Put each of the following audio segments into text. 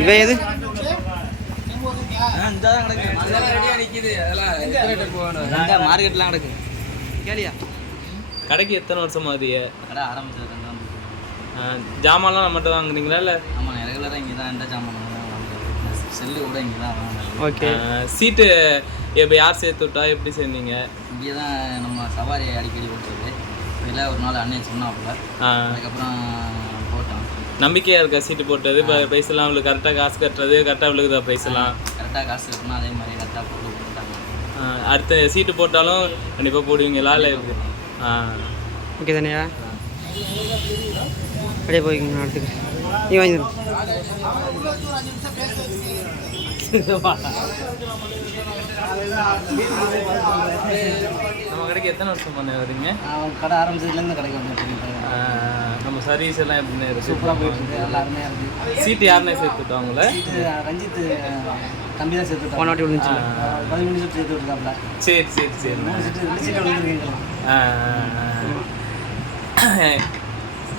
இவன் எது மார்க்கெட்லாம் கிடக்கு கேளியா? கடைக்கு எத்தனை வருஷமா அது கடை ஆரம்பிச்சது ஜாமான்லாம் நம்மகிட்ட தான் வாங்குறீங்களா இல்லை? ஆமாம், ரெகுலராக இங்கே தான் எந்த ஜாமான் செல்லு கூட இங்கே தான் வாங்குறேன். ஓகே. சீட்டு இப்போ யார் சேர்த்து விட்டா எப்படி சேர்ந்தீங்க? இங்கே தான் நம்ம சவாரி அடிக்கடி ஓட்டுறது. இல்லை ஒரு நாள் அண்ணன் சொன்னாப்புல, அதுக்கப்புறம் போட்டோம். நம்பிக்கையாக இருக்கா சீட்டு போட்டது? இப்போ ப்ரைஸ் எல்லாம் உங்களுக்கு கரெக்டாக காசு கட்டுறது கரெக்டாக விழுகுதா? ப்ரைஸ் எல்லாம் கரெக்டாக காசு கட்டணும், அதே மாதிரி கரெக்டாக போட்டாங்க. அடுத்த சீட்டு போட்டாலும் கண்டிப்பாக போடுவீங்களா இல்லை எப்படி? ஓகே தானேயா? அப்படியே போய்க்குங்க அடுத்துக்கு. நீ வாங்கிடும். நம்ம கடைக்கு எத்தனை வருஷம் பண்ண வரீங்க? கடை ஆரம்பிச்சதுலேருந்து கடைக்கு வந்துட்டு நம்ம சர்வீஸ் எல்லாம் எப்படின்னு இருக்கு? சூப்பராக போயிட்டு இருக்கு, நல்லா அருமையாக இருக்குது. சீட்டு யாருன்னே சேர்த்துட்டோம் அவங்கள? ரஞ்சித் தம்பி தான் சேர்த்துட்டோம். 1 நாட்டி விழுந்துச்சு, 13 சீட்டு சேர்த்து விட்டுருக்காப்ல. சரி சரி சரி. 2 சீட்டு விழுந்துருக்கீங்களா?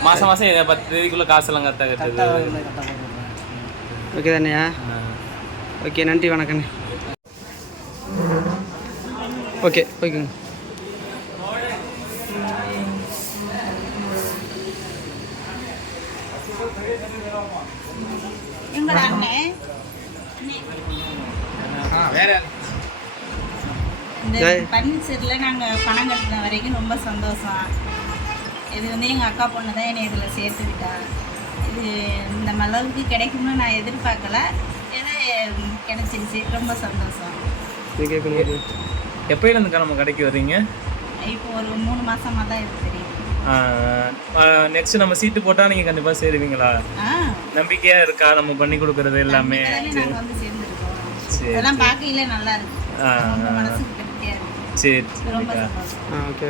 மாதம் மாதம் 10 தேதிக்குள்ளே காசெல்லாம் கரெக்டாக கட்டுறது. ஓகே தானேயா? ஓகே, நன்றி, வணக்கண்ணே. ஓகே போய்க்குங்க. இந்த பர்னிச்சரில் நாங்கள் பணம் கட்டின வரைக்கும் ரொம்ப சந்தோஷம். இது வந்து எங்கள் அக்கா பொண்ணு தான் என்னை இதில் சேர்த்து விட்டா. இது இந்த அளவுக்கு கிடைக்கும்னு நான் எதிர்பார்க்கல, ஏன்னா கிடைச்சிருச்சு, ரொம்ப சந்தோஷம். எப்போயிலேருந்து நம்ம கடைக்கு வர்றீங்க? இப்போ ஒரு 3 மாதமாக தான் இது தெரியும். நெக்ஸ்ட் நம்ம சீட்டு போட்டால் நீங்கள் கண்டிப்பாக சேருவீங்களா? நம்பிக்கையாக இருக்கா நம்ம பண்ணி கொடுக்குறது எல்லாமே? நாங்கள் வந்து சேர்ந்துருக்கோம். அதெல்லாம் பார்க்கையில நல்லா இருக்கு, ரொம்ப மனசுக்கு திருப்தியாக இருக்கு. சரி ரொம்ப சந்தோஷம். ஓகே.